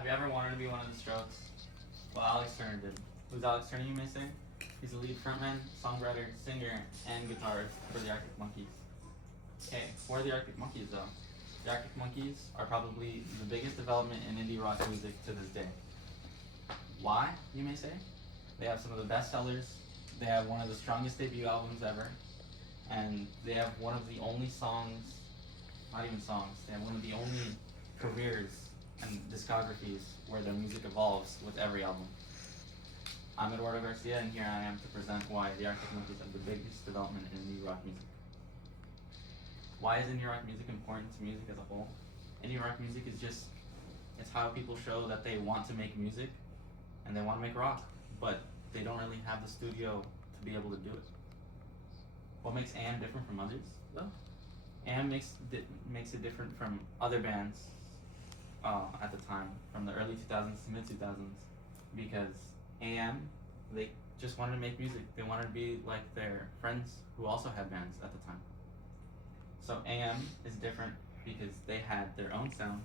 Have you ever wanted to be one of the Strokes? Well, Alex Turner did. Who's Alex Turner, you may say? He's the lead frontman, songwriter, singer, and guitarist for the Arctic Monkeys. Okay, who are the Arctic Monkeys though? The Arctic Monkeys are probably the biggest development in indie rock music to this day. Why, you may say? They have some of the best sellers, they have one of the strongest debut albums ever, and they have one of the only songs, not even songs, they have one of the only careers and discographies where their music evolves with every album. I'm Eduardo Garcia, and here I am to present why the Arctic Monkeys have the biggest development in indie rock music. Why is indie rock music important to music as a whole? Indie rock music is just, it's how people show that they want to make music and they want to make rock, but they don't really have the studio to be able to do it. What makes AM different from others, though? AM makes it different from other bands at the time, from the early 2000s to mid 2000s, because AM, they just wanted to make music. They wanted to be like their friends who also had bands at the time. So AM is different because they had their own sound.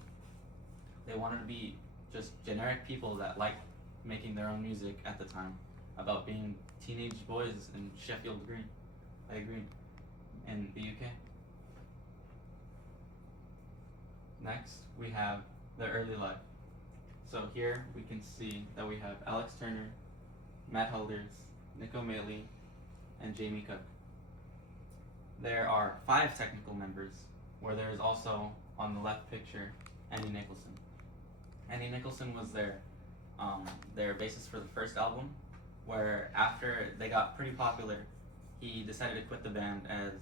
They wanted to be just generic people that liked making their own music at the time, about being teenage boys in Sheffield Green, in the UK. Next, we have their early life. So here we can see that we have Alex Turner, Matt Helders, Nick O'Malley, and Jamie Cook. There are 5 technical members, where there is also, on the left picture, Andy Nicholson. Andy Nicholson was their bassist for the first album, where after they got pretty popular, he decided to quit the band as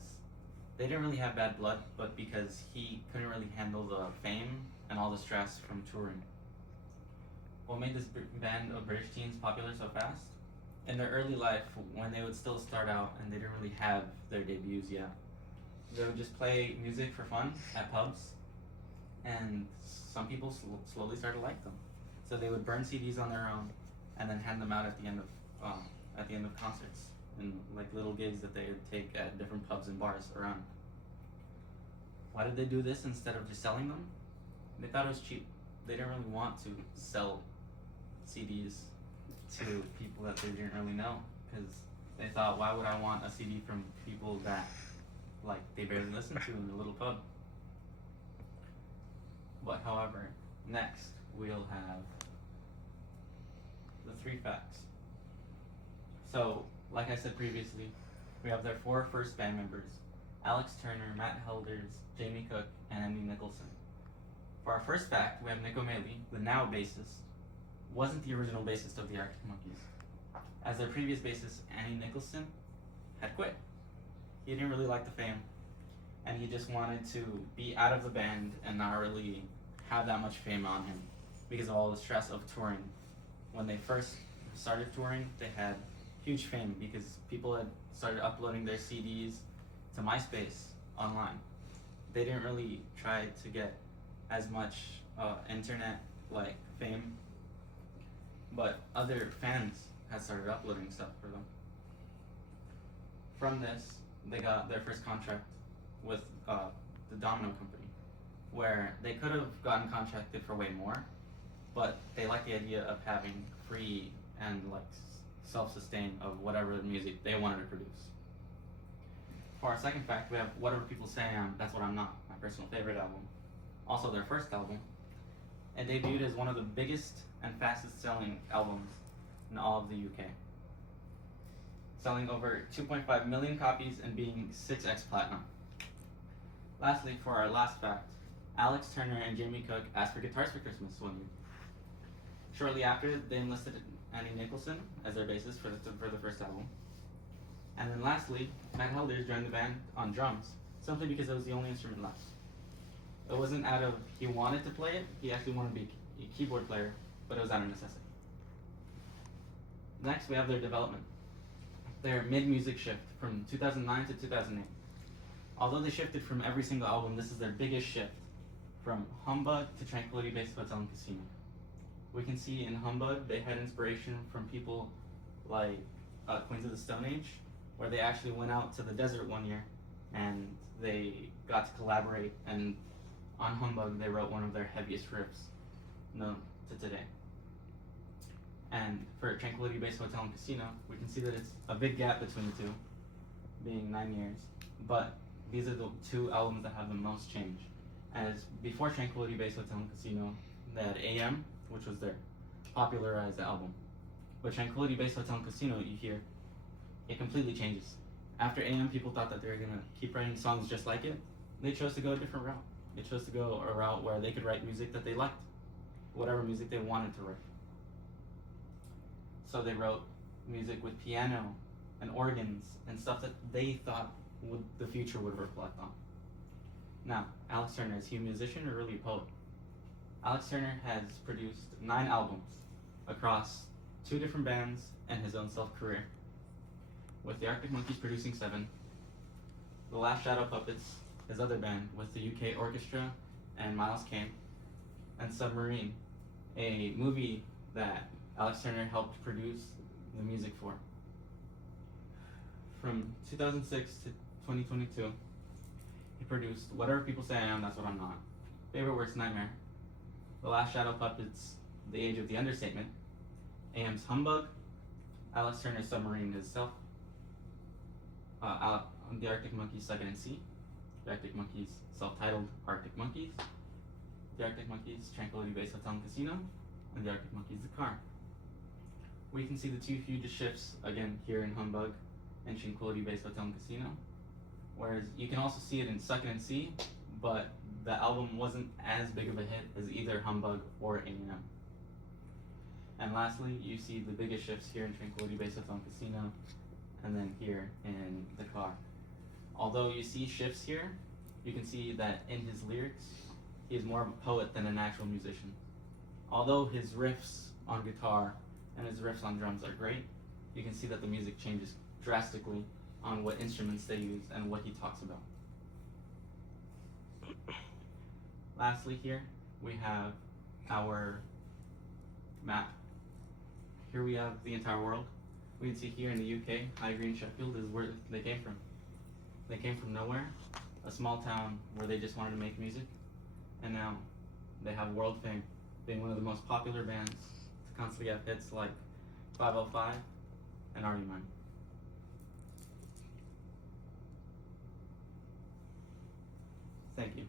they didn't really have bad blood, but because he couldn't really handle the fame and all the stress from touring. What made this band of British teens popular so fast? In their early life, when they would still start out and they didn't really have their debuts yet, they would just play music for fun at pubs, and some people slowly started to like them. So they would burn CDs on their own and then hand them out at the end of concerts, and like little gigs that they would take at different pubs and bars around. Why did they do this instead of just selling them? They thought it was cheap. They didn't really want to sell CDs to people that they didn't really know, because they thought, why would I want a CD from people that like they barely listen to in a little pub? But however, next we'll have the 3 facts. So, like I said previously, we have their 4 first band members: Alex Turner, Matt Helders, Jamie Cook, and Andy Nicholson. For our first fact, we have Nick O'Malley, the now bassist, wasn't the original bassist of the Arctic Monkeys, as their previous bassist, Andy Nicholson, had quit. He didn't really like the fame, and he just wanted to be out of the band and not really have that much fame on him because of all the stress of touring. When they first started touring, they had huge fame because people had started uploading their CDs to MySpace online. They didn't really try to get as much internet like fame, but other fans had started uploading stuff for them. From this, they got their first contract with the Domino Company, where they could have gotten contracted for way more, but they liked the idea of having free and like self-sustain of whatever music they wanted to produce. For our second fact, we have Whatever People Say I Am, That's What I'm Not, my personal favorite album. Also their first album. It debuted as one of the biggest and fastest selling albums in all of the UK, selling over 2.5 million copies and being 6x platinum. Lastly, for our last fact, Alex Turner and Jamie Cook asked for guitars for Christmas one year. Shortly after, they enlisted Andy Nicholson as their bassist for the first album. And then lastly, Matt Helders joined the band on drums, simply because it was the only instrument left. It wasn't out of he wanted to play it, he actually wanted to be a keyboard player, but it was out of necessity. Next, we have their development. Their mid-music shift from 2009 to 2008. Although they shifted from every single album, this is their biggest shift, from Humbug to Tranquility-Based Hotel and Casino. We can see in Humbug, they had inspiration from people like Queens of the Stone Age, where they actually went out to the desert one year and they got to collaborate, and on Humbug they wrote one of their heaviest riffs to today. And for Tranquility Base Hotel and Casino, we can see that it's a big gap between the two, being 9 years. But these are the two albums that have the most change. As before Tranquility Base Hotel and Casino, they had AM, which was their popularized album. But Tranquility Base Hotel and Casino, you hear, it completely changes. After AM, people thought that they were gonna keep writing songs just like it. They chose to go a different route. They chose to go a route where they could write music that they liked, whatever music they wanted to write. So they wrote music with piano and organs and stuff that they thought the future would reflect on. Now, Alex Turner, is he a musician or really a poet? Alex Turner has produced 9 albums across 2 different bands and his own self-career, with the Arctic Monkeys producing 7, The Last Shadow Puppets, his other band, with the UK Orchestra and Miles Kane, and Submarine, a movie that Alex Turner helped produce the music for. From 2006 to 2022, he produced Whatever People Say I Am, That's What I'm Not, Favorite Worst Nightmare, The Last Shadow Puppets, The Age of the Understatement, AM's Humbug, Alex Turner's Submarine itself, the Arctic Monkeys' Second and Sea, the Arctic Monkeys' self-titled Arctic Monkeys, the Arctic Monkeys' Tranquility Base Hotel and Casino, and the Arctic Monkeys' The Car. We can see the 2 huge shifts again here in Humbug and Tranquility Base Hotel and Casino, whereas you can also see it in Second and Sea, but the album wasn't as big of a hit as either Humbug or AM. And lastly, you see the biggest shifts here in Tranquility Base Hotel and Casino, and then here in The Car. Although you see shifts here, you can see that in his lyrics, he is more of a poet than an actual musician. Although his riffs on guitar and his riffs on drums are great, you can see that the music changes drastically on what instruments they use and what he talks about. Lastly here, we have our map. Here we have the entire world. We can see here in the UK, High Green Sheffield is where they came from. They came from nowhere, a small town where they just wanted to make music, and now they have world fame, being one of the most popular bands to constantly have hits like 505 and Are You Mine. Thank you.